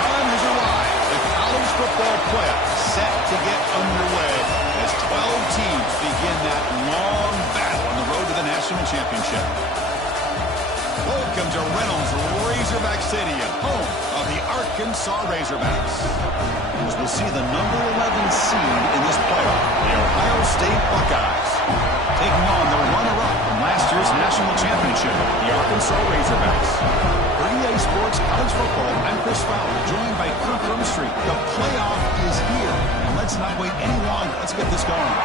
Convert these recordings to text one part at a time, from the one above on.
time has arrived. The college football playoffs set to get underway as 12 teams begin that long battle on the road to the national championship. Welcome to Reynolds Razorback Stadium, home of the Arkansas Razorbacks. As we'll see the number 11 seed in this playoff, the Ohio State Buckeyes, taking on the runner-up from last year's national championship, the Arkansas Razorbacks. For EA Sports College Football, I'm Chris Fowler, joined by Kirk Rumstreet. The playoff is here, and let's not wait any longer. Let's get this going.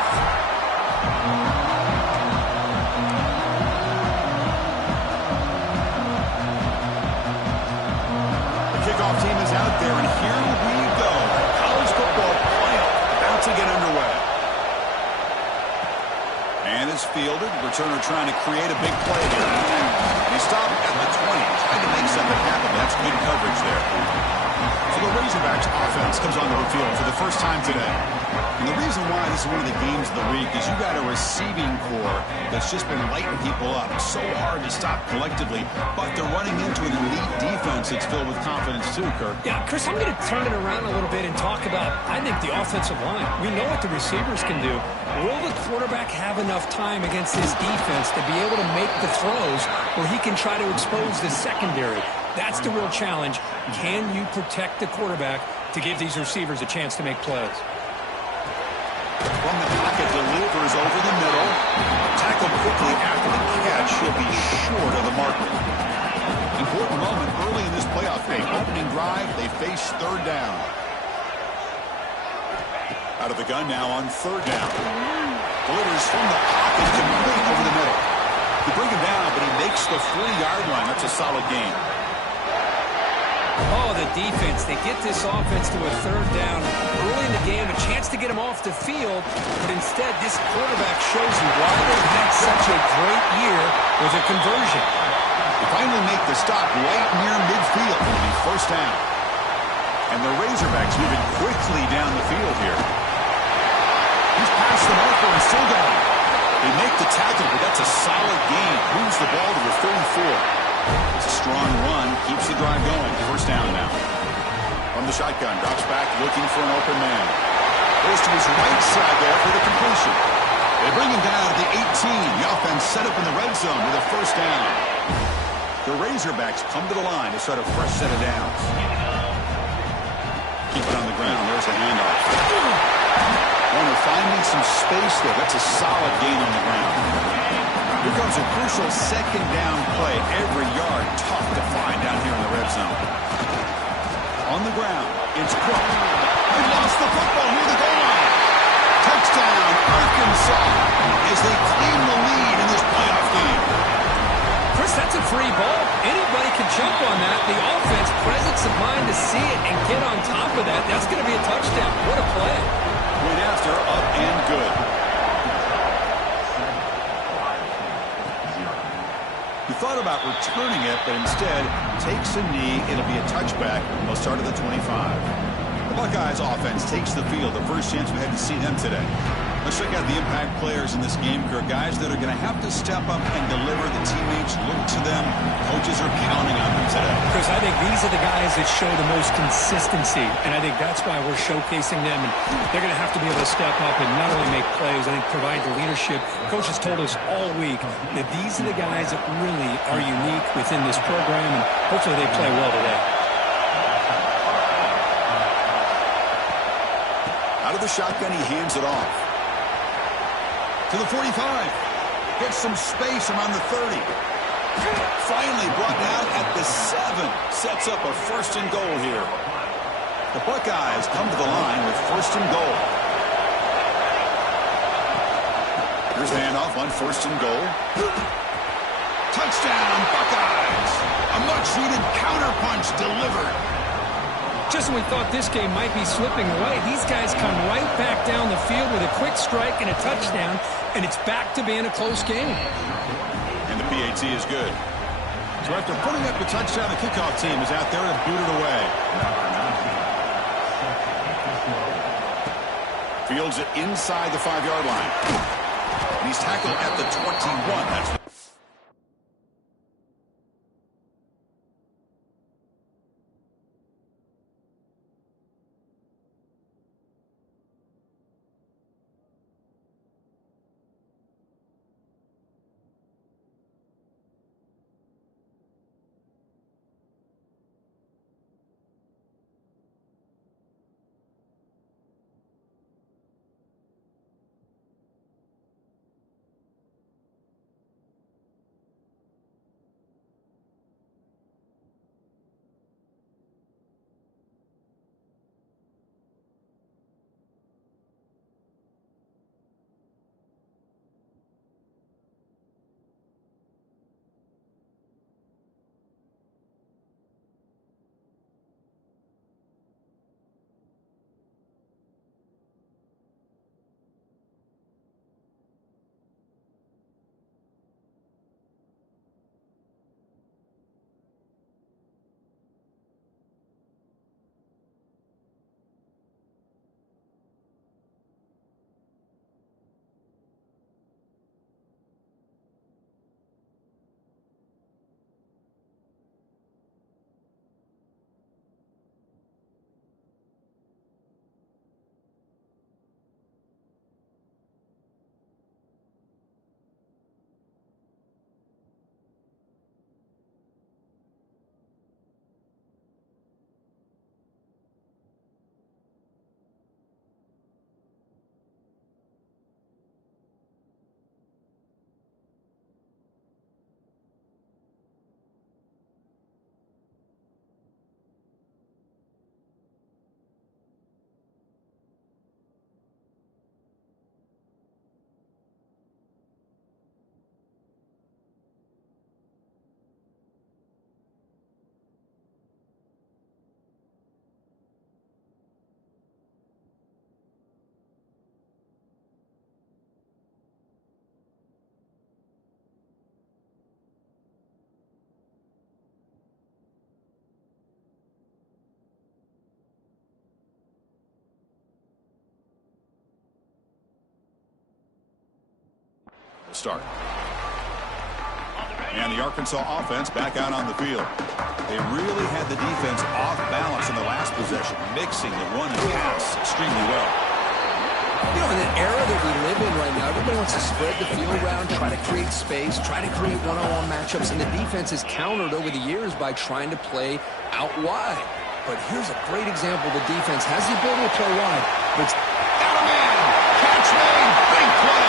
Kickoff team is out there, and here we go. College football playoff about to get underway. And it's fielded. Returner trying to create a big play here. He stopped at the 20, trying to make something happen. That's good coverage there. So the Razorbacks offense comes on the field for the first time today. And the reason why this is one of the games of the week is you got a receiving core that's just been lighting people up. It's so hard to stop collectively, but they're running into an elite defense that's filled with confidence too, Kirk. Yeah, Chris, I'm going to turn it around a little bit and talk about, I think, the offensive line. We know what the receivers can do. Will the quarterback have enough time against this defense to be able to make the throws where he can try to expose the secondary? That's the real challenge. Can you protect the quarterback to give these receivers a chance to make plays? From the pocket, delivers over the middle. Tackled quickly after the catch. He'll be short of the marker. Important moment early in this playoff game. Opening drive, they face third down. Out of the gun now on third down. Delivers from the pocket, complete over the middle. They bring him down, but he makes the 40-yard line. That's a solid gain. Oh, the defense. They get this offense to a third down early in the game, a chance to get him off the field, but instead this quarterback shows you why they've had such a great year with a conversion. They finally make the stop right near midfield. It'll be first down. And the Razorbacks moving quickly down the field here. He's past the marker and still going. They make the tackle, but that's a solid gain. Moves the ball to the 34. It's a strong run, keeps the drive going. First down now. From the shotgun, drops back, looking for an open man. Goes to his right side there for the completion. They bring him down to the 18. The offense set up in the red zone with a first down. The Razorbacks come to the line to start a fresh set of downs. Keep it on the ground. There's a handoff. Warner finding some space there. That's a solid gain on the ground. Here comes a crucial second down play. Every yard tough to find down here in the red zone. On the ground, it's Cook. They lost the football near the goal line. Touchdown, Arkansas, as they claim the lead in this playoff game. Chris, that's a free ball. Anybody can jump on that. The offense, presence of mind to see it and get on top of that. That's going to be a touchdown. What a play. Went after, up and good. He thought about returning it, but instead takes a knee. It'll be a touchback. They'll start at the 25. The Buckeyes offense takes the field. The first chance we had to see them today. Let's check out the impact players in this game, Kirk. Guys that are going to have to step up and deliver. The teammates look to them. Coaches are counting on them today. Chris, I think these are the guys that show the most consistency, and I think that's why we're showcasing them. And they're going to have to be able to step up and not only make plays, I think provide the leadership. Coach has told us all week that these are the guys that really are unique within this program, and hopefully they play well today. Out of the shotgun, he hands it off. To the 45. Gets some space around the 30. Finally brought down at the 7. Sets up a first and goal here. The Buckeyes come to the line with first and goal. Here's the handoff on first and goal. Touchdown, Buckeyes. A much-needed counterpunch delivered. Just when we thought this game might be slipping away, these guys come right back down the field with a quick strike and a touchdown, and it's back to being a close game. And the PAT is good. So after putting up the touchdown, the kickoff team is out there to boot it away. Fields it inside the 5-yard line. And he's tackled at the 21. That's start. And the Arkansas offense back out on the field. They really had the defense off balance in the last possession, mixing the run and pass extremely well. You know, in an era that we live in right now, everybody wants to spread the field around, try to create space, try to create one-on-one matchups, and the defense is countered over the years by trying to play out wide. But here's a great example. The defense has the ability to play wide, but it's got a man! Catch made! Big play!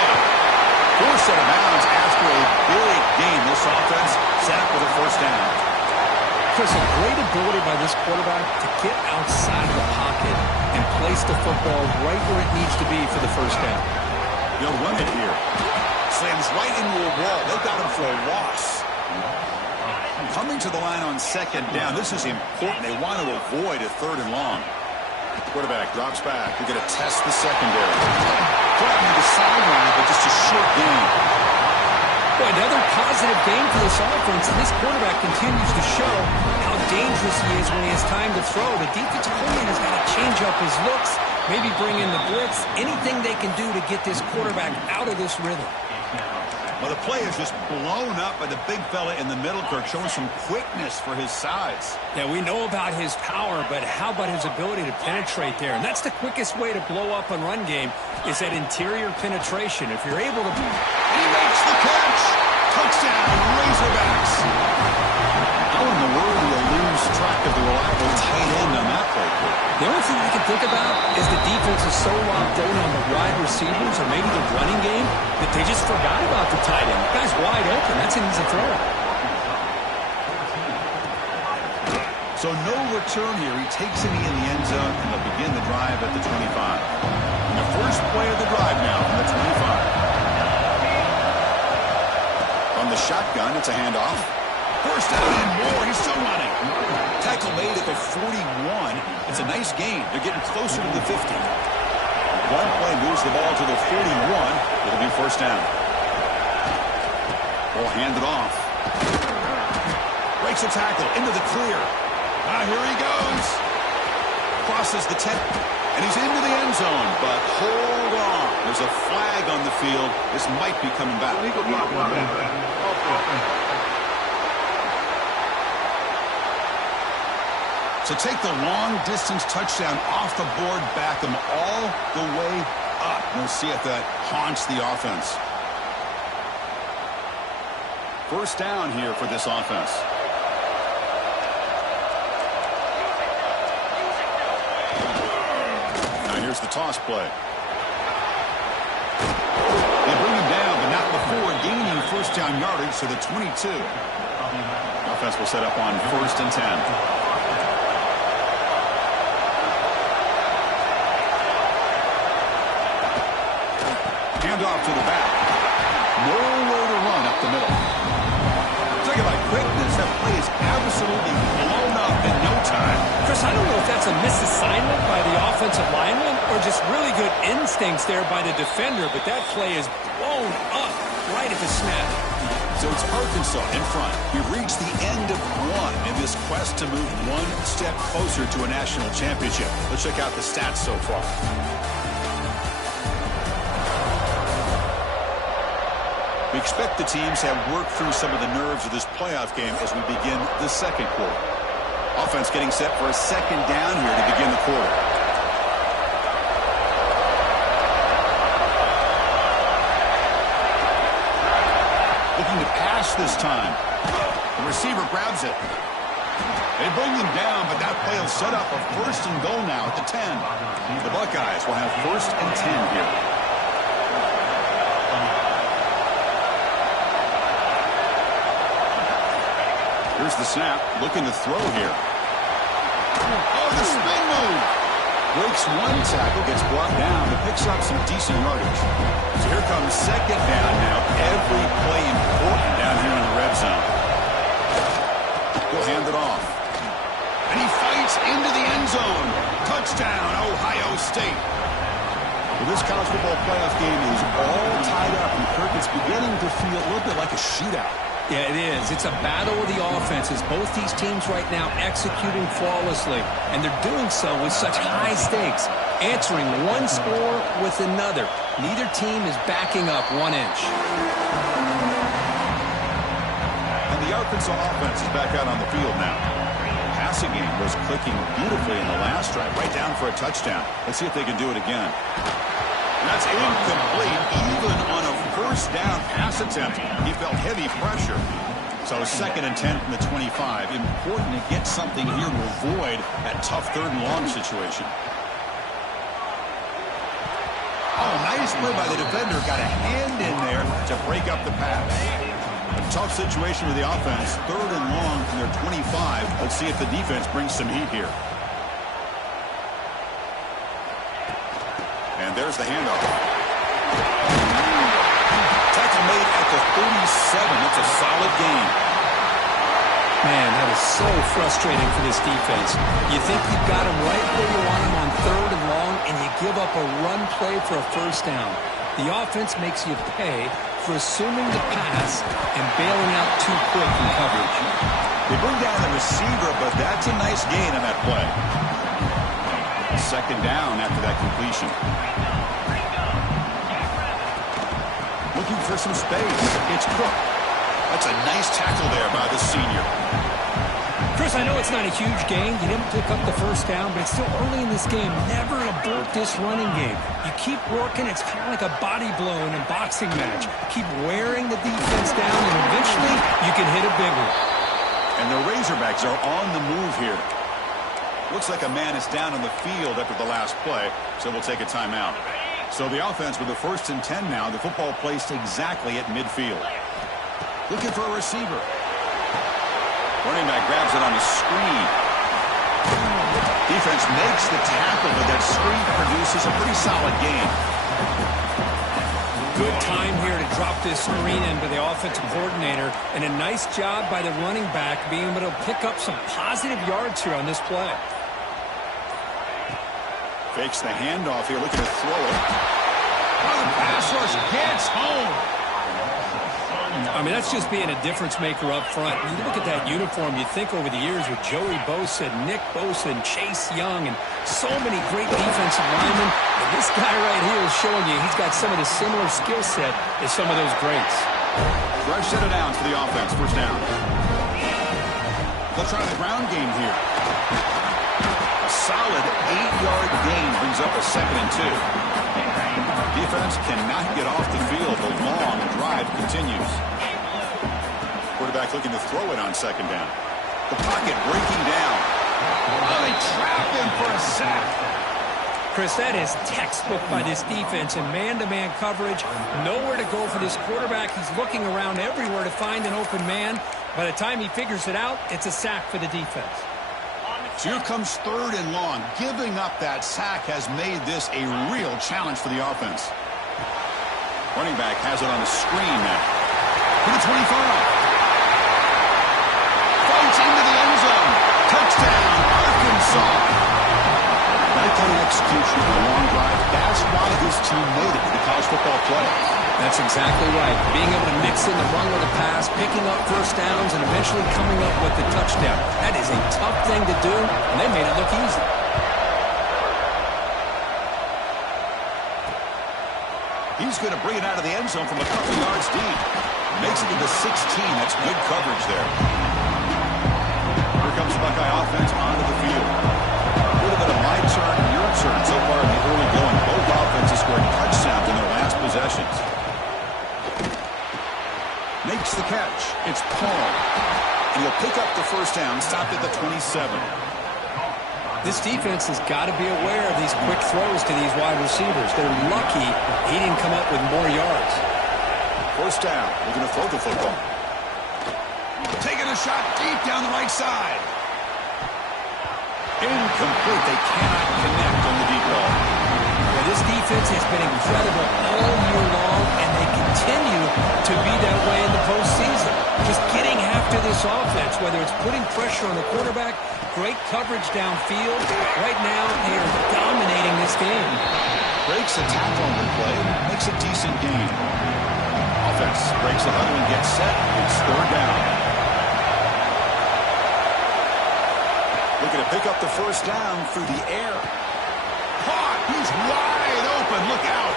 Forced out of bounds after a big game. This offense set up with a first down. Chris, a great ability by this quarterback to get outside of the pocket and place the football right where it needs to be for the first down. They'll run it here. Slams right into a wall. They've got him for a loss. Coming to the line on second down. This is important. They want to avoid a third and long. Quarterback drops back. They're going to test the secondary. Threatening the sideline, but just a short game. Boy, another positive game for this offense, and this quarterback continues to show how dangerous he is when he has time to throw. The defensive coordinator has got to change up his looks, maybe bring in the blitz, anything they can do to get this quarterback out of this rhythm. Well, the play is just blown up by the big fella in the middle, Kirk, showing some quickness for his size. Yeah, we know about his power, but how about his ability to penetrate there? And that's the quickest way to blow up a run game, is that interior penetration. If you're able to... He makes the catch! Touchdown, Razorbacks! How in the world do you lose track of the reliable tight end on that play? The only thing I can think about is the defense is so locked in on the wide receivers or maybe the running game that they just forgot about the tight end. The guy's wide open. That's an easy throw. So no return here. He takes it in the end zone, and they'll begin the drive at the 25. And the first play of the drive now from the 25. From the shotgun, it's a handoff. First down and more. He's still running. Tackle made at the 41. It's a nice gain. They're getting closer to the 50. One play moves the ball to the 41. It'll be first down. Ball handed off. Breaks a tackle into the clear. Here he goes. Crosses the 10. And he's into the end zone. But hold on. There's a flag on the field. This might be coming back. So take the long-distance touchdown off the board, back them all the way up. We'll see if that haunts the offense. First down here for this offense. Now here's the toss play. They bring him down, but not before gaining first down yardage to the 22. Offense will set up on first and 10. Off to the back. Nowhere to run up the middle. Talk about quickness. That play is absolutely blown up in no time. Chris, I don't know if that's a misassignment by the offensive lineman or just really good instincts there by the defender, but that play is blown up right at the snap. So it's Arkansas in front. We've reached the end of one in this quest to move one step closer to a national championship. Let's check out the stats so far. We expect the teams have worked through some of the nerves of this playoff game as we begin the second quarter. Offense getting set for a second down here to begin the quarter. Looking to pass this time. The receiver grabs it. They bring him down, but that play will set up a first and goal now at the 10. The Buckeyes will have first and 10 here. Here's the snap, looking to throw here. Oh, the spin move! Breaks one tackle, gets brought down, but picks up some decent yardage. So here comes second down now. Every play important down here in the red zone. He'll hand it off. And he fights into the end zone. Touchdown, Ohio State. Well, this college football playoff game is all tied up, and Kirk, it's beginning to feel a little bit like a shootout. Yeah, it is. It's a battle of the offenses. Both these teams right now executing flawlessly, and they're doing so with such high stakes, answering one score with another. Neither team is backing up 1 inch. And the Arkansas offense is back out on the field now. Passing game was clicking beautifully in the last drive, right down for a touchdown. Let's see if they can do it again. That's incomplete. Even on a first down pass attempt, he felt heavy pressure. So 2nd and 10 from the 25. Important to get something here to avoid that tough 3rd and long situation. Oh, nice play by the defender. Got a hand in there to break up the pass. A tough situation with the offense. 3rd and long from their 25. Let's see if the defense brings some heat here. And there's the handoff. Tackle made at the 37. That's a solid gain. Man, that is so frustrating for this defense. You think you've got him right where you want him on 3rd and long, and you give up a run play for a first down. The offense makes you pay for assuming the pass and bailing out too quick in coverage. They bring down the receiver, but that's a nice gain on that play. 2nd down after that completion. Looking for some space. It's Cook. That's a nice tackle there by the senior. Chris, I know it's not a huge gain. You didn't pick up the first down, but it's still early in this game. Never abort this running game. You keep working. It's kind of like a body blow in a boxing match. Keep wearing the defense down, and eventually you can hit a big one. And the Razorbacks are on the move here. Looks like a man is down on the field after the last play, so we'll take a timeout. So the offense with the 1st and 10 now. The football placed exactly at midfield. Looking for a receiver. Running back grabs it on the screen. Defense makes the tackle, but that screen produces a pretty solid gain. Good time here to drop this screen in by the offensive coordinator, and a nice job by the running back being able to pick up some positive yards here on this play. Fakes the handoff here, looking to throw it. Oh, the pass rush gets home. I mean, that's just being a difference maker up front. You look at that uniform, you think over the years with Joey Bosa, Nick Bosa, and Chase Young, and so many great defensive linemen. And this guy right here is showing you he's got some of the similar skill set as some of those greats. Fresh set of downs for the offense. 1st down. They'll try the ground game here. A solid 8-yard gain brings up a 2nd and 2. Defense cannot get off the field. The long drive continues. Quarterback looking to throw it on 2nd down. The pocket breaking down. Oh, they trap him for a sack. Chris, that is textbook by this defense in man-to-man coverage. Nowhere to go for this quarterback. He's looking around everywhere to find an open man. By the time he figures it out, it's a sack for the defense. So here comes 3rd and long. Giving up that sack has made this a real challenge for the offense. Running back has it on the screen now. To the 25. Fights into the end zone. Touchdown, Arkansas. That kind of execution on a long drive, that's why this team made it to the college football playoffs. That's exactly right. Being able to mix in the run with the pass, picking up first downs, and eventually coming up with the touchdown. That is a tough thing to do, and they made it look easy. He's going to bring it out of the end zone from a couple yards deep. Makes it to the 16. That's good coverage there. Here comes the Buckeye offense onto the field. A little bit of my turn, your turn so far in the early going. Both offenses scored touchdowns in their last possessions. Makes the catch. It's Paul. And he'll pick up the first down, stopped at the 27. This defense has got to be aware of these quick throws to these wide receivers. They're lucky he didn't come up with more yards. First down. Looking to throw the football. Taking a shot deep down the right side. Incomplete. They cannot connect on the deep ball. Yeah, this defense has been incredible all year long, and they continue to be that way in the postseason. Just getting after this offense, whether it's putting pressure on the quarterback, great coverage downfield. Right now, they are dominating this game. Breaks a tackle on the play, makes a decent gain. Offense breaks the huddle and gets set. It's 3rd down. Looking to pick up the first down through the air. Caught. He's wide open. Look out.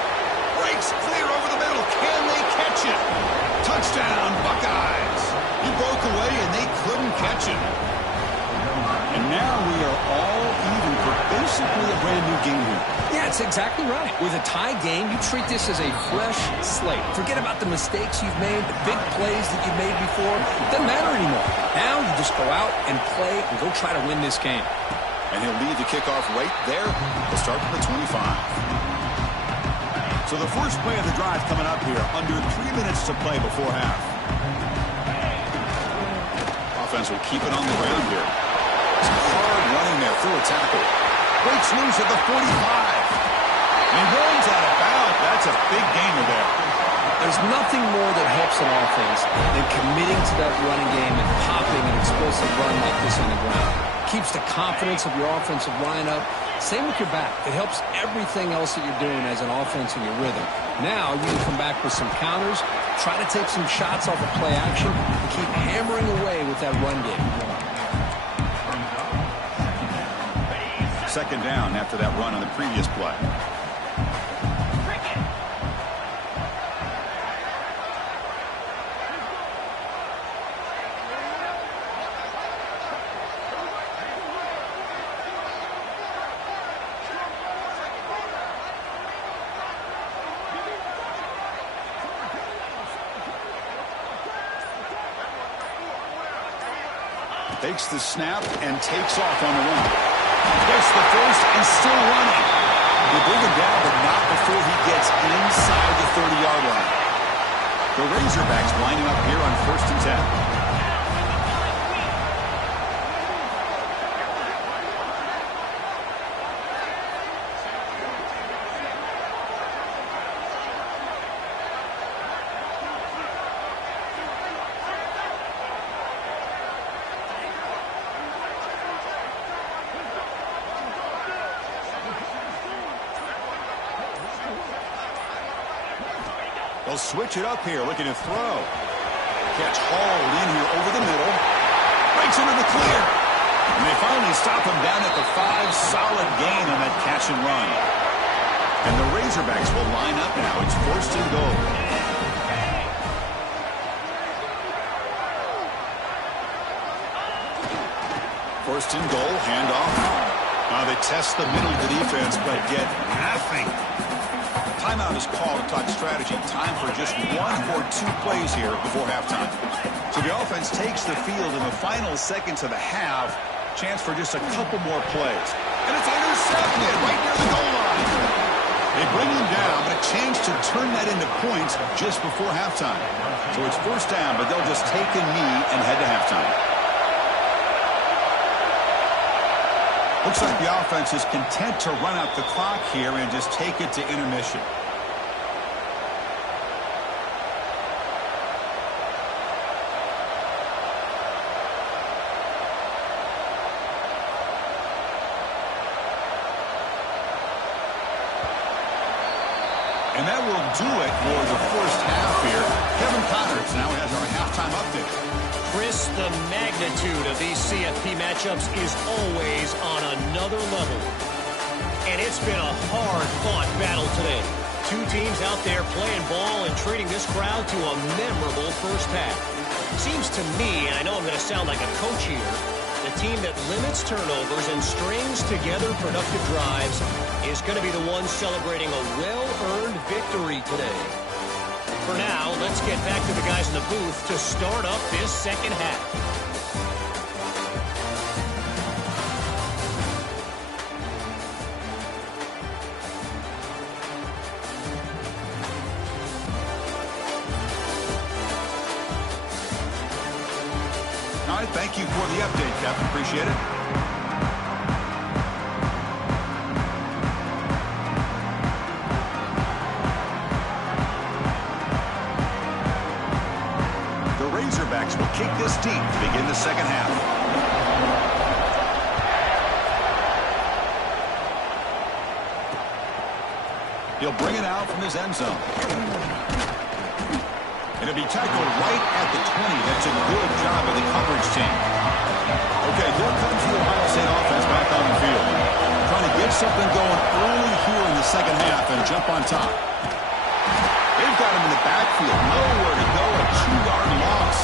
breaks clear over the middle. Can they catch it? Touchdown, Buckeyes. He broke away, and they couldn't catch it. And now we are all even for basically a brand new game here. Yeah, it's exactly right. With a tie game, you treat this as a fresh slate. Forget about the mistakes you've made, the big plays that you've made before. It doesn't matter anymore. Now you just go out and play and go try to win this game. And he'll lead the kickoff right there. He'll start from the 25. So the first play of the drive coming up here, under 3 minutes to play before half. Offense will keep it on the ground here. It's hard running there through a tackle. Breaks loose at the 45. And runs out of bounds. That's a big gainer there. There's nothing more that helps an offense than committing to that running game and popping an explosive run like this on the ground. Keeps the confidence of your offensive lineup. Same with your back. It helps everything else that you're doing as an offense in your rhythm. Now you can come back with some counters, try to take some shots off of play action, and keep hammering away with that run game. Second down after that run on the previous play. Takes the snap and takes off on the run. Gets the first and still running. They bring him down, but not before he gets inside the 30-yard line. The Razorbacks lining up here on 1st and 10. They'll switch it up here, looking to throw. Catch hauled in here over the middle. Breaks into the clear. And they finally stop him down at the 5. Solid gain on that catch and run. And the Razorbacks will line up now. It's 1st and goal. First and goal, handoff. Now they test the middle of the defense, but get nothing. Timeout is called to talk strategy. Time for just 1 or 2 plays here before halftime. So the offense takes the field in the final seconds of the half. Chance for just a couple more plays. And it's intercepted right near the goal line. They bring him down, but a chance to turn that into points just before halftime. So it's 1st down, but they'll just take a knee and head to halftime. Looks like the offense is content to run out the clock here and just take it to intermission. And that will do it for the first half here. Kevin Connors now has our halftime update. Chris, the magnitude of these CFP matchups is always on another level. And it's been a hard-fought battle today. 2 teams out there playing ball and treating this crowd to a memorable first half. Seems to me, and I know I'm going to sound like a coach here, the team that limits turnovers and strings together productive drives is going to be the one celebrating a well-earned victory today. For now, let's get back to the guys in the booth to start up this second half. All right, thank you for the update, Captain. Appreciate it. Razorbacks will kick this deep to begin the second half. He'll bring it out from his end zone. It'll be tackled right at the 20. That's a good job of the coverage team. Okay, here comes the Ohio State offense back on the field. Trying to get something going early here in the second half and jump on top. downfield. Nowhere to go. A 2-yard loss.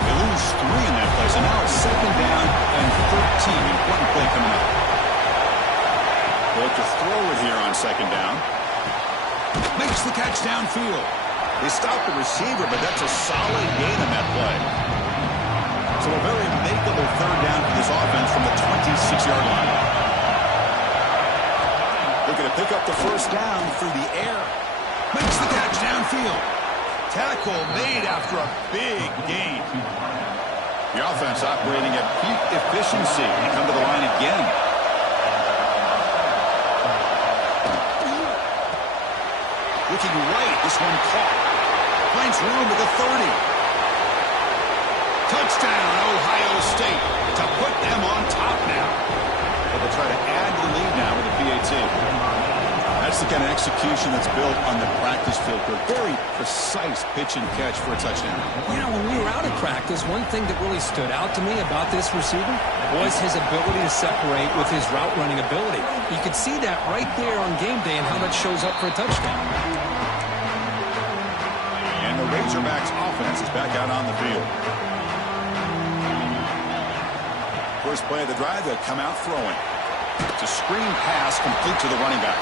They lose 3 in that play. So now it's second down and 13. Important play coming up. They'll look to throw it here on second down. Makes the catch downfield. They stopped the receiver, but that's a solid gain on that play. So a very makeable third down for this offense from the 26-yard line. Looking to pick up the first down through the air. Makes the catch downfield. Tackle made after a big gain. The offense operating at peak efficiency. They come to the line again. Looking right, this one caught. Finds room at the 30. Touchdown, Ohio State, to put them on top now. But they'll try to add to the lead now with a PAT. That's the kind of execution that's built on the practice field. A very precise pitch and catch for a touchdown. You know, when we were out of practice, one thing that really stood out to me about this receiver was his ability to separate with his route running ability. You could see that right there on game day and how that shows up for a touchdown. And the Razorbacks offense is back out on the field. First play of the drive, they'll come out throwing. It's a screen pass complete to the running back.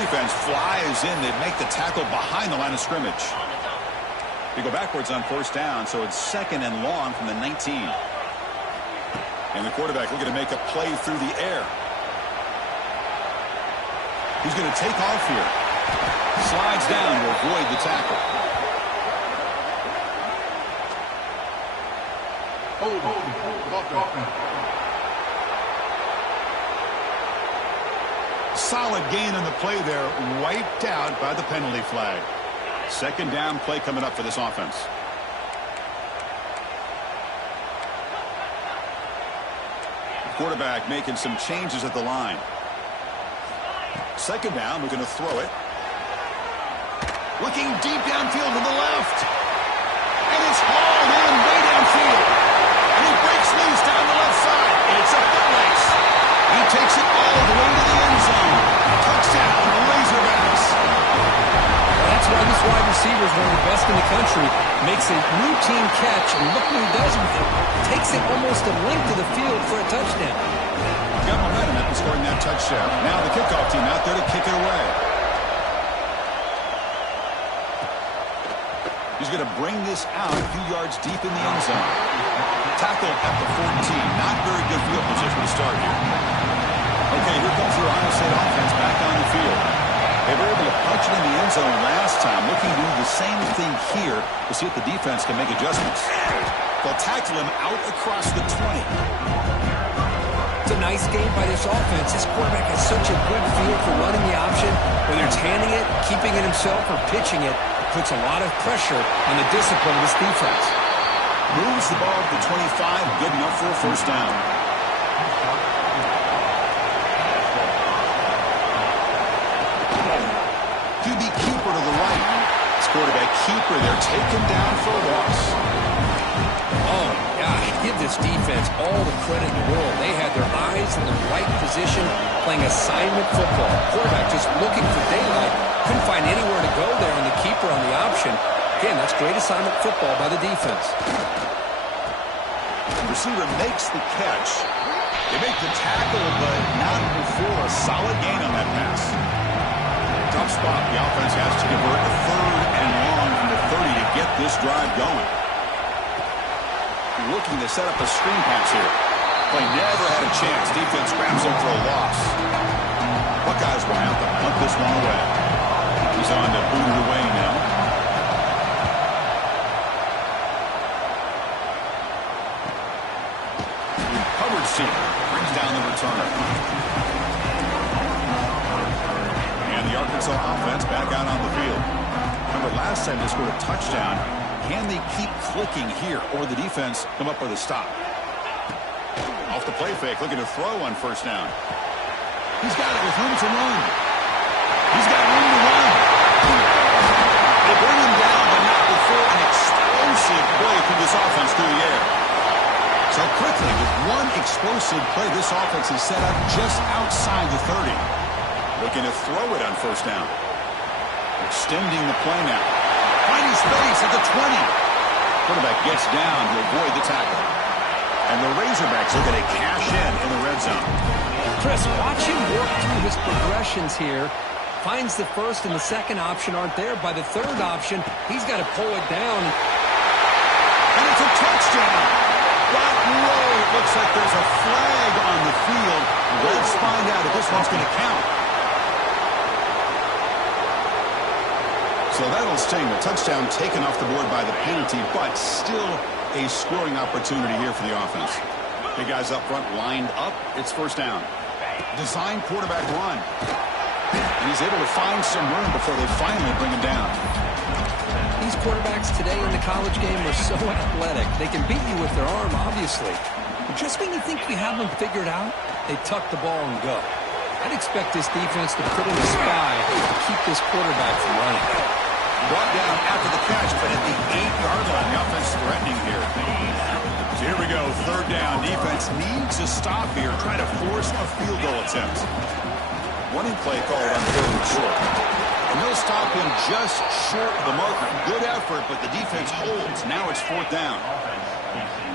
Defense flies in. They make the tackle behind the line of scrimmage. They go backwards on first down, so it's second and long from the 19. And the quarterback looking to make a play through the air. He's going to take off here. Slides down to avoid the tackle. Solid gain on the play there, wiped out by the penalty flag. Second down play coming up for this offense. Quarterback making some changes at the line. Second down, we're going to throw it. Looking deep downfield to the left. And it's hauled in way downfield. And he breaks loose down the left side. And it's a foot race. He takes it all the way to the end zone. Touchdown, Razorbacks. That's why this wide receiver is one of the best in the country. Makes a routine catch, and look what he does with it. Takes it almost a length of the field for a touchdown. Got momentum after scoring that touchdown. Now the kickoff team out there to kick it away. He's going to bring this out a few yards deep in the end zone. Tackle at the 14. Not very good field position to start here. Okay, here comes the Ohio State offense back on the field. They were able to punch it in the end zone last time. Looking to do the same thing here to see if the defense can make adjustments. They'll tackle him out across the 20. It's a nice game by this offense. This quarterback has such a good feel for running the option. Whether it's handing it, keeping it himself, or pitching it, puts a lot of pressure on the discipline of this defense. Moves the ball to the 25, good enough for a first down. QB keeper to the right. This quarterback keeper there, taken down for a loss. Oh, gosh, give this defense all the credit in the world. They had their eyes in the right position, playing assignment football. Quarterback just looking for daylight. Couldn't find anywhere to go there on the keeper on the option. Again, that's great assignment football by the defense. The receiver makes the catch. They make the tackle, but not before a solid gain on that pass. Tough spot. The offense has to convert a third and long from the 30 to get this drive going. Looking to set up a screen pass here. Play never had a chance. Defense grabs him for a loss. Buckeyes will have to punt this one away. He's on to boot it away now. Recovered receiver brings down the returner. And the Arkansas offense back out on the field. Remember last time they scored a touchdown. Can they keep clicking here, or the defense come up with a stop? Off the play fake, looking to throw on first down. He's got it with room to run. He's got room to run. They bring him down, but not before an explosive play through this offense through the air. So quickly, with one explosive play, this offense is set up just outside the 30. Looking to throw it on first down. Extending the play now. finding space at the 20. Quarterback gets down to avoid the tackle. And the Razorbacks looking to cash in the red zone. Chris, watch him work through his progressions here. Finds the first and the second option aren't there. By the third option, he's got to pull it down. And it's a touchdown. But no, it looks like there's a flag on the field. Let's find out if this one's going to count. So that'll sting. The touchdown taken off the board by the penalty, but still a scoring opportunity here for the offense. Big guys up front lined up. It's first down. Design quarterback run. And he's able to find some room before they finally bring him down. These quarterbacks today in the college game are so athletic. They can beat you with their arm, obviously. But just when you think you have them figured out, they tuck the ball and go. I'd expect this defense to put in a spy to keep this quarterback from running. Brought down after the catch, but at the 8-yard line, the offense threatening here. So here we go, third down. Defense needs a stop here, trying to force a field goal attempt. Running play called on third and short. And they'll stop him just short of the marker. Good effort, but the defense holds. Now it's fourth down.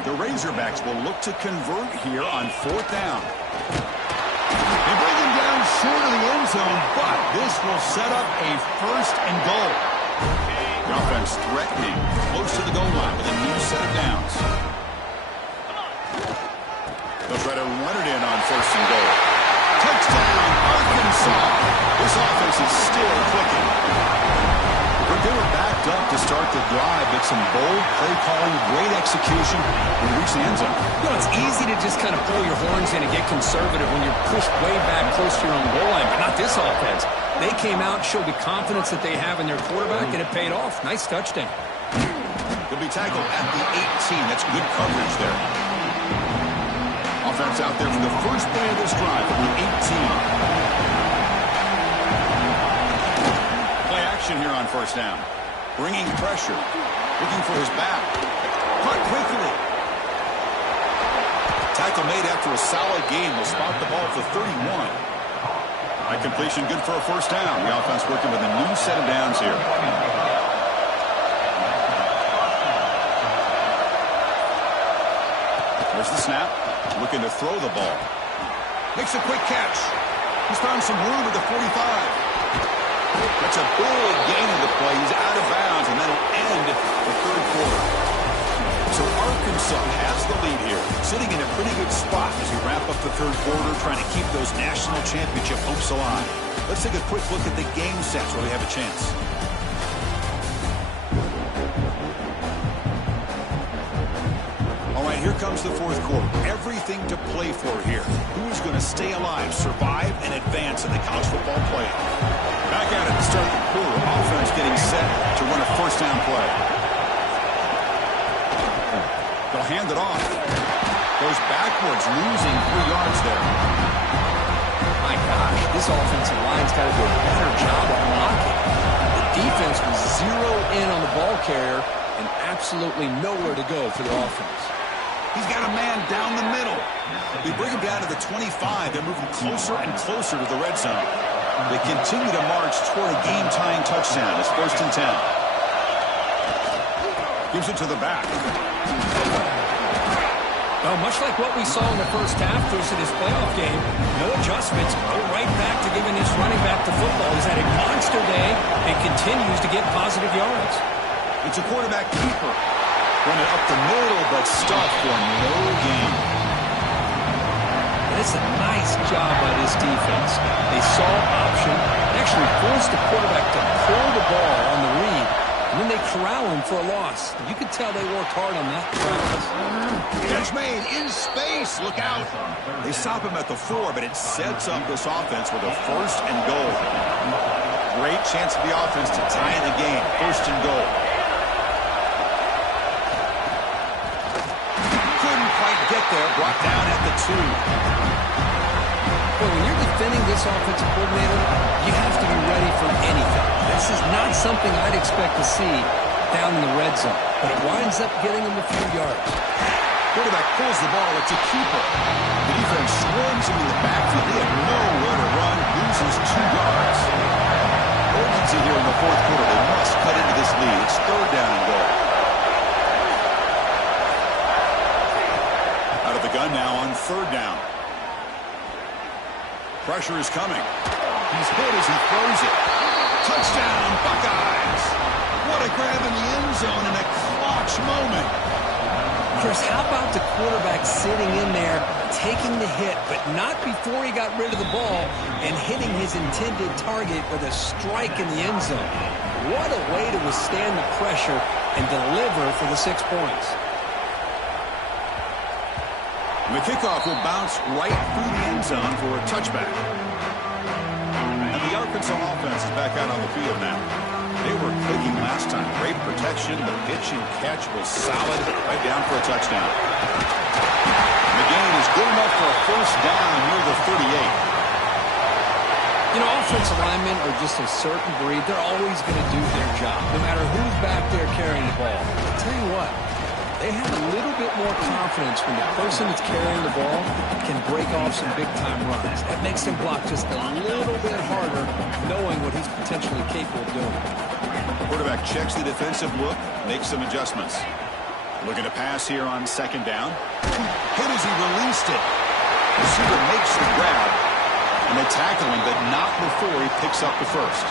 The Razorbacks will look to convert here on fourth down. They bring him down short of the end zone, but this will set up a first and goal. The offense threatening close to the goal line with a new set of downs. They'll try to run it in on first and goal. Touchdown, Arkansas. This offense is still clicking. They were backed up to start the drive, but some bold play calling, great execution when we reach the end zone. You know, it's easy to just kind of pull your horns in and get conservative when you're pushed way back close to your own goal line, but not this offense. They came out, showed the confidence that they have in their quarterback, and it paid off. Nice touchdown. They'll be tackled at the 18. That's good coverage there. Offense out there for the first play of this drive at the 18. Play action here on first down. Bringing pressure. Looking for his back. Caught quickly. Tackle made after a solid game. Will spot the ball for 31. High completion, good for a first down. The offense working with a new set of downs here. There's the snap. Looking to throw the ball. Makes a quick catch. He's found some room at the 45. That's a big gain of the play. He's out of bounds, and that'll end the third quarter. So Arkansas has the lead here, sitting in a pretty good spot as we wrap up the third quarter, trying to keep those national championship hopes alive. Let's take a quick look at the game sets where we have a chance. All right, here comes the fourth quarter. Everything to play for here. Who is going to stay alive, survive, and advance in the college football playoff? Back at it to start the quarter. Offense getting set to run a first down play. They'll hand it off. Goes backwards, losing 3 yards there. My gosh, this offensive line's got to do a better job of blocking. The defense was zeroed in on the ball carrier and absolutely nowhere to go for the offense. He's got a man down the middle. We bring him down to the 25. They're moving closer and closer to the red zone. They continue to march toward a game-tying touchdown. It's first and 10. Gives it to the back. Well, much like what we saw in the first half versus this playoff game, no adjustments. Go right back to giving this running back the football. He's had a monster day and continues to get positive yards. It's a quarterback keeper. Running up the middle, but stuffed for no gain. And it's a nice job by this defense. They saw option, actually forced the quarterback to pull the ball on the read, and then they corral him for a loss. You could tell they worked hard on that practice. Catch made in space. Look out. They stop him at the 4, but it sets up this offense with a first and goal. Great chance for the offense to tie the game. First and goal. Get there, brought down at the 2. Well, when you're defending this offensive coordinator, you have to be ready for anything. This is not something I'd expect to see down in the red zone, but it winds up getting him a few yards. Quarterback pulls the ball. It's a keeper. The defense swarms him in the backfield. They have nowhere to run. Loses 2 yards. Urgency here in the fourth quarter. They must cut into this lead. It's third down. Pressure is coming. He's hit as he throws it. Touchdown, Buckeyes. What a grab in the end zone in a clutch moment. Chris, how about the quarterback sitting in there, taking the hit, but not before he got rid of the ball and hitting his intended target with a strike in the end zone. What a way to withstand the pressure and deliver for the 6 points. And the kickoff will bounce right through the end zone for a touchback. And the Arkansas offense is back out on the field now. They were clicking last time. Great protection. The pitch and catch was solid. Right down for a touchdown. And the gain is good enough for a first down near the 38. You know, offensive linemen are just a certain breed. They're always going to do their job, no matter who's back there carrying the ball. I'll tell you what, they have a little bit more confidence when the person that's carrying the ball can break off some big-time runs. That makes them block just a little bit harder, knowing what he's potentially capable of doing. Quarterback checks the defensive look, makes some adjustments. Looking to pass here on second down. Hit as he released it. The receiver makes the grab. And they tackle him, but not before he picks up the first.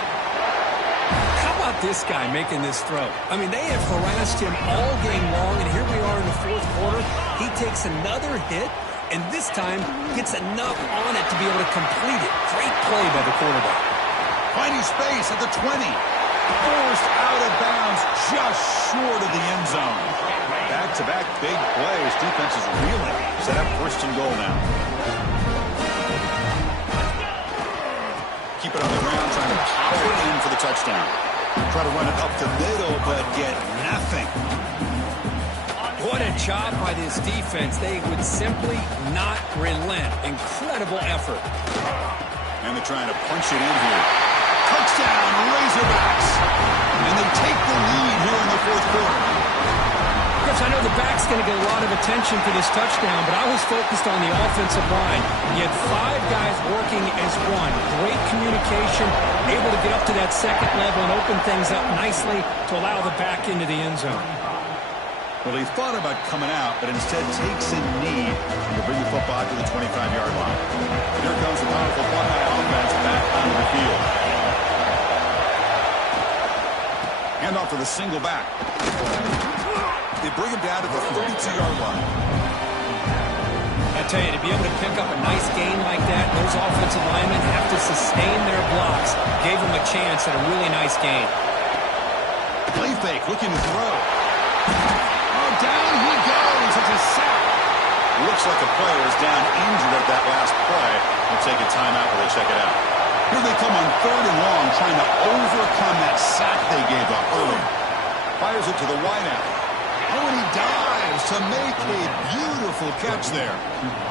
How about this guy making this throw? I mean, they have harassed him all game long, and here we are in the fourth quarter. He takes another hit, and this time gets enough on it to be able to complete it. Great play by the quarterback. Finding space at the 20. Forced out of bounds, just short of the end zone. Back-to-back big plays. Defense is reeling. Set up first and goal now. Keep it on the ground, trying to power it in for the touchdown. Try to run it up the middle, but get nothing. What a job by this defense. They would simply not relent. Incredible effort. And they're trying to punch it in here. Touchdown, Razorbacks. And they take the lead here in the fourth quarter. Chris, I know the back's going to get a lot of attention for this touchdown, but I was focused on the offensive line. You had 5 guys working as one. Great communication, able to get up to that second level and open things up nicely to allow the back into the end zone. Well, he thought about coming out, but instead takes a knee to bring the football to the 25-yard line. And here comes the powerful Buckeye offense back onto the field. Hand off to the single back. They bring him down to the 32-yard line. I tell you, to be able to pick up a nice gain like that, those offensive linemen have to sustain their blocks. Gave them a chance at a really nice gain. Play fake, looking to throw. Oh, down he goes. It's a sack. Looks like a player is down injured at that last play. We'll take a timeout while they check it out. Here they come on third and long, trying to overcome that sack they gave up early. Fires it to the wideout. Oh, and he dives to make a beautiful catch there.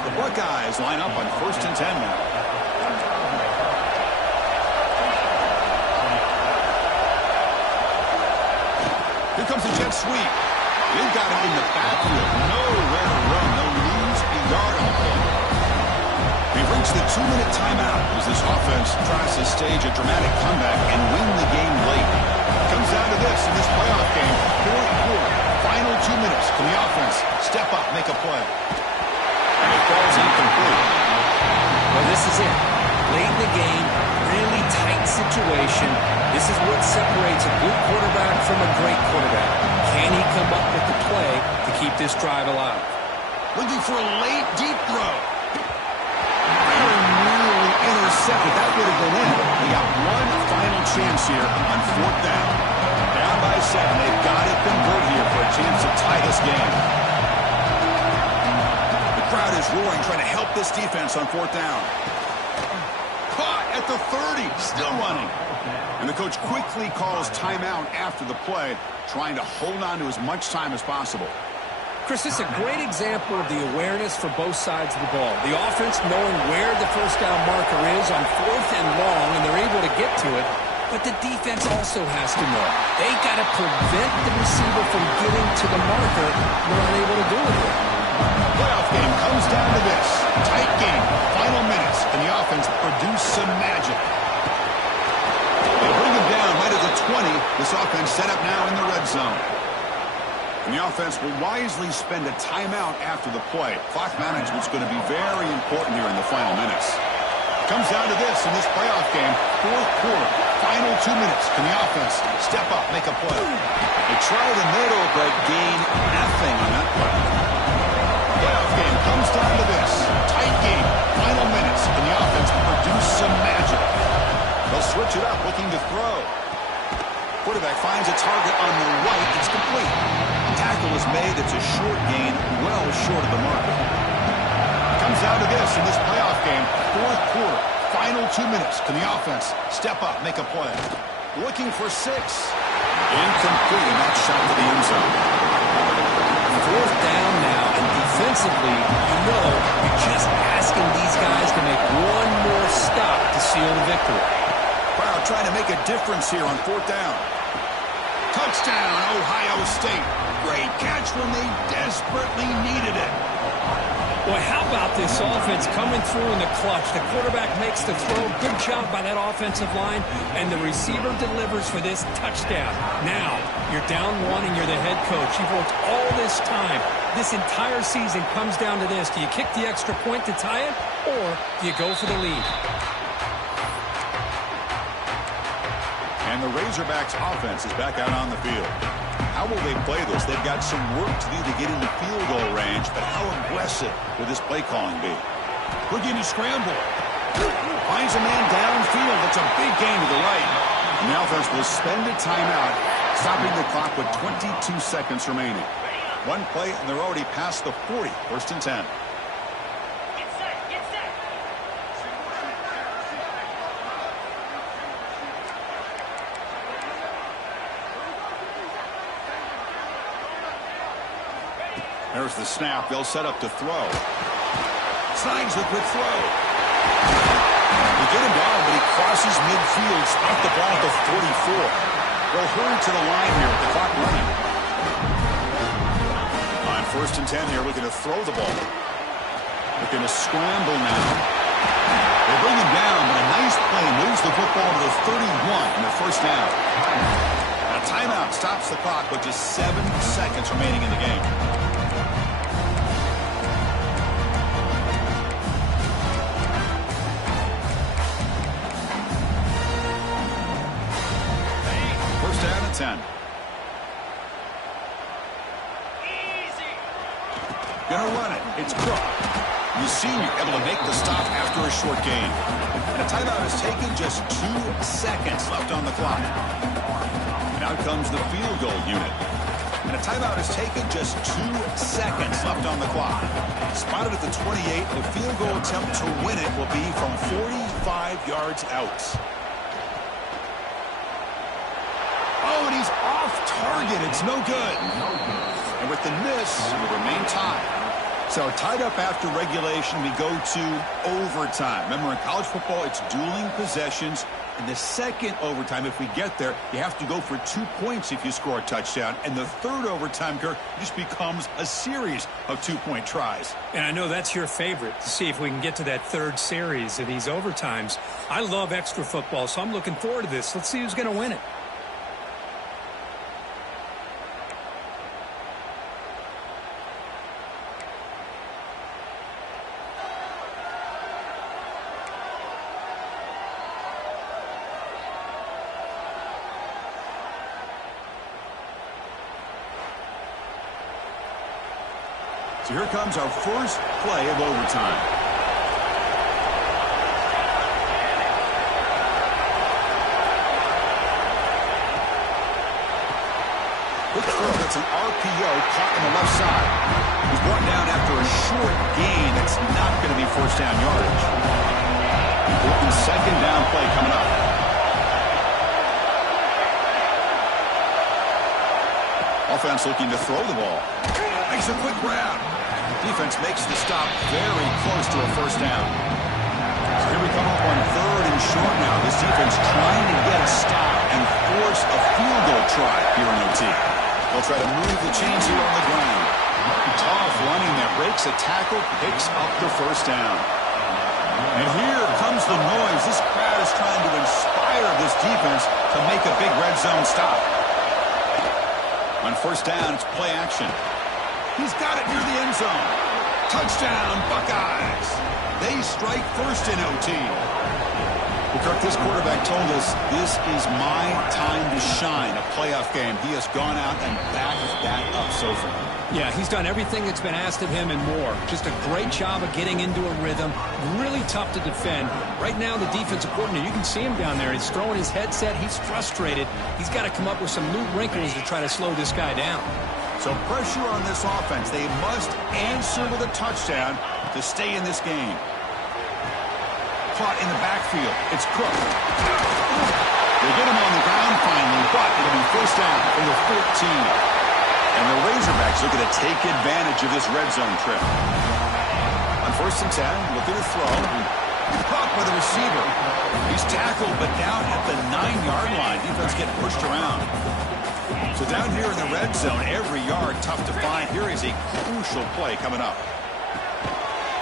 The Buckeyes line up on first and 10 now. Here comes the jet sweep. They've got it in the backfield. Nowhere to run. They'll lose a yard on the play. We've reached the 2-minute timeout as this offense tries to stage a dramatic comeback and win the game late. Comes down to this in this playoff game. Fourth quarter. Final 2 minutes. Can the offense step up, make a play? And it falls incomplete. Well, this is it. Late in the game, really tight situation. This is what separates a good quarterback from a great quarterback. Can he come up with the play to keep this drive alive? Looking for a late, deep throw. Very nearly intercepted. That would have been in. They got one final chance here on fourth down. Down by 7. They've got to convert here for a chance to tie this game. The crowd is roaring, trying to help this defense on fourth down. Caught at the 30. Still running. And the coach quickly calls timeout after the play, trying to hold on to as much time as possible. Chris, this is a great example of the awareness for both sides of the ball. The offense knowing where the first down marker is on fourth and long, and they're able to get to it. But the defense also has to know. They got to prevent the receiver from getting to the marker. They're unable to do it here. Playoff game comes down to this. Tight game. Final minutes. Can the offense produce some magic? They bring him down right at the 20. This offense set up now in the red zone. And the offense will wisely spend a timeout after the play. Clock management's going to be very important here in the final minutes. Comes down to this in this playoff game. Fourth quarter, final 2 minutes. Can the offense step up, make a play? They try the middle, but gain nothing on that play. Playoff game comes down to this. Tight game, final minutes. Can the offense produce some magic? They'll switch it up, looking to throw. Quarterback finds a target on the right. It's complete. Tackle is made. It's a short gain, well short of the marker. Comes down to this in this playoff game. Fourth quarter, final 2 minutes. Can the offense step up, make a play? Looking for 6. Incomplete, and that shot to the end zone. Fourth down now, and defensively, you're just asking these guys to make one more stop to seal the victory. Brown trying to make a difference here on fourth down. Touchdown, Ohio State. Great catch when they desperately needed it. Boy, how about this offense coming through in the clutch? The quarterback makes the throw. Good job by that offensive line. And the receiver delivers for this touchdown. Now, you're down 1 and you're the head coach. You've worked all this time. This entire season comes down to this. Do you kick the extra point to tie it, or do you go for the lead? And the Razorbacks offense is back out on the field. How will they play this? They've got some work to do to get into field goal range, but how aggressive will this play calling be? Looking to scramble. Finds a man downfield. It's a big gain to the right. And the offense will spend a timeout, stopping the clock with 22 seconds remaining. One play, and they're already past the 40. First and 10. There's the snap. They'll set up to throw. Signs the quick throw. They get him down, but he crosses midfield. Spot the ball at the 44. They'll hurry to the line here with the clock running. On first and 10 here, looking to throw the ball. Looking to scramble now. They bring him down, but a nice play moves the football to the 31 in the first down. A timeout stops the clock with just 7 seconds remaining in the game. First down and 10. Gonna run it. It's Cook. The senior able to make the stop after a short gain. And a timeout is taken, just 2 seconds left on the clock. And out comes the field goal unit. And a timeout is taken, just 2 seconds left on the clock. Spotted at the 28, the field goal attempt to win it will be from 45 yards out. Oh, and he's off target. It's no good. And with the miss, it will remain tied. So tied up after regulation, we go to overtime. Remember, in college football, it's dueling possessions. In the second overtime, if we get there, you have to go for 2 points if you score a touchdown. And the third overtime, Kirk, just becomes a series of 2-point tries. And I know that's your favorite, to see if we can get to that third series of these overtimes. I love extra football, so I'm looking forward to this. Let's see who's going to win it. So here comes our first play of overtime. Quick throw, that's an RPO caught on the left side. He's brought down after a short gain. That's not going to be first down yardage. Important second down play coming up. Offense looking to throw the ball. Makes a quick grab. Defense makes the stop very close to a first down. So here we come up on third and short now. This defense trying to get a stop and force a field goal try here in OT. They'll try to move the chains here on the ground. Tough running there. Breaks a tackle, picks up the first down. And here comes the noise. This crowd is trying to inspire this defense to make a big red zone stop. On first down, it's play action. He's got it near the end zone. Touchdown, Buckeyes. They strike first in OT. Well, Kirk, this quarterback told us this is my time to shine, a playoff game. He has gone out and backed that up so far. Yeah, he's done everything that's been asked of him and more. Just a great job of getting into a rhythm. Really tough to defend. Right now, the defensive coordinator, you can see him down there. He's throwing his headset. He's frustrated. He's got to come up with some new wrinkles to try to slow this guy down. So pressure on this offense. They must answer with a touchdown to stay in this game. Caught in the backfield. It's Cook. They get him on the ground finally, but it'll be first down from the 14. And the Razorbacks looking to take advantage of this red zone trip. On first and 10, looking to throw. Caught by the receiver. He's tackled, but down at the 9-yard line. Defense getting pushed around. So down here in the red zone, every yard tough to find. Here is a crucial play coming up.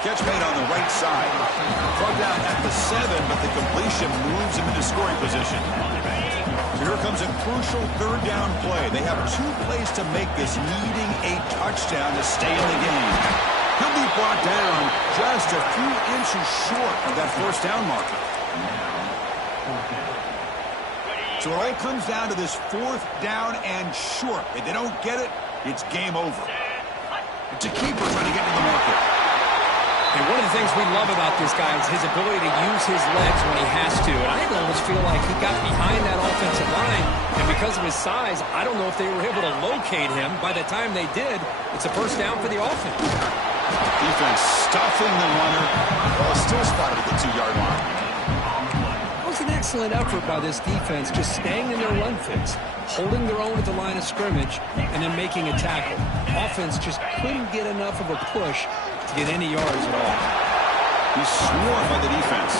Catch made on the right side. Throw down at the 7, but the completion moves him into scoring position. So here comes a crucial third down play. They have 2 plays to make this, needing a touchdown to stay in the game. He'll be brought down just a few inches short of that first down marker. So it all comes down to this 4th down and short. If they don't get it, it's game over. It's a keeper trying to get to the market. And one of the things we love about this guy is his ability to use his legs when he has to. And I almost feel like he got behind that offensive line, and because of his size, I don't know if they were able to locate him. By the time they did, it's a first down for the offense. Defense stuffing the runner. Well, still spotted at the 2-yard line. That was an excellent effort by this defense, just staying in their run fits, holding their own at the line of scrimmage, and then making a tackle. Offense just couldn't get enough of a push to get any yards at all. He's swarmed by the defense.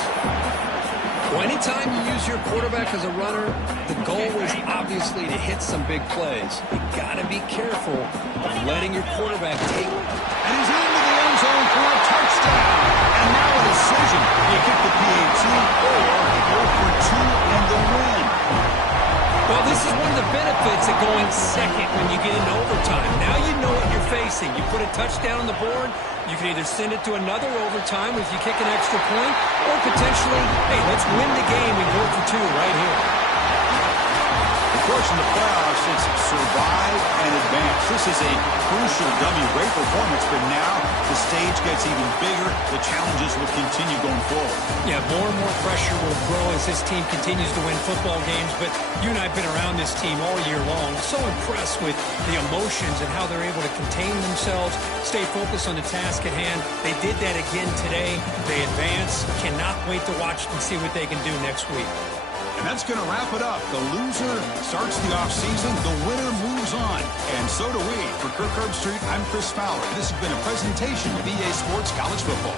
Well, anytime you use your quarterback as a runner, the goal is obviously to hit some big plays. You got to be careful of letting your quarterback take. And he's into the end zone for a touchdown. And now a decision. You kick the PAT or go for 2 and the win. Well, this is one of the benefits of going second when you get into overtime. Now you know what you're facing. You put a touchdown on the board, you can either send it to another overtime if you kick an extra point, or potentially, hey, let's win the game and go for 2 right here. Of course, in the playoffs, it's survive and advance. This is a crucial W. Great performance, but now the stage gets even bigger. The challenges will continue going forward. Yeah, more and more pressure will grow as this team continues to win football games, but you and I have been around this team all year long. So impressed with the emotions and how they're able to contain themselves, stay focused on the task at hand. They did that again today. They advance. Cannot wait to watch and see what they can do next week. And that's going to wrap it up. The loser starts the offseason. The winner moves on. And so do we. For Kirk Herbstreit, I'm Chris Fowler. This has been a presentation of EA Sports College Football.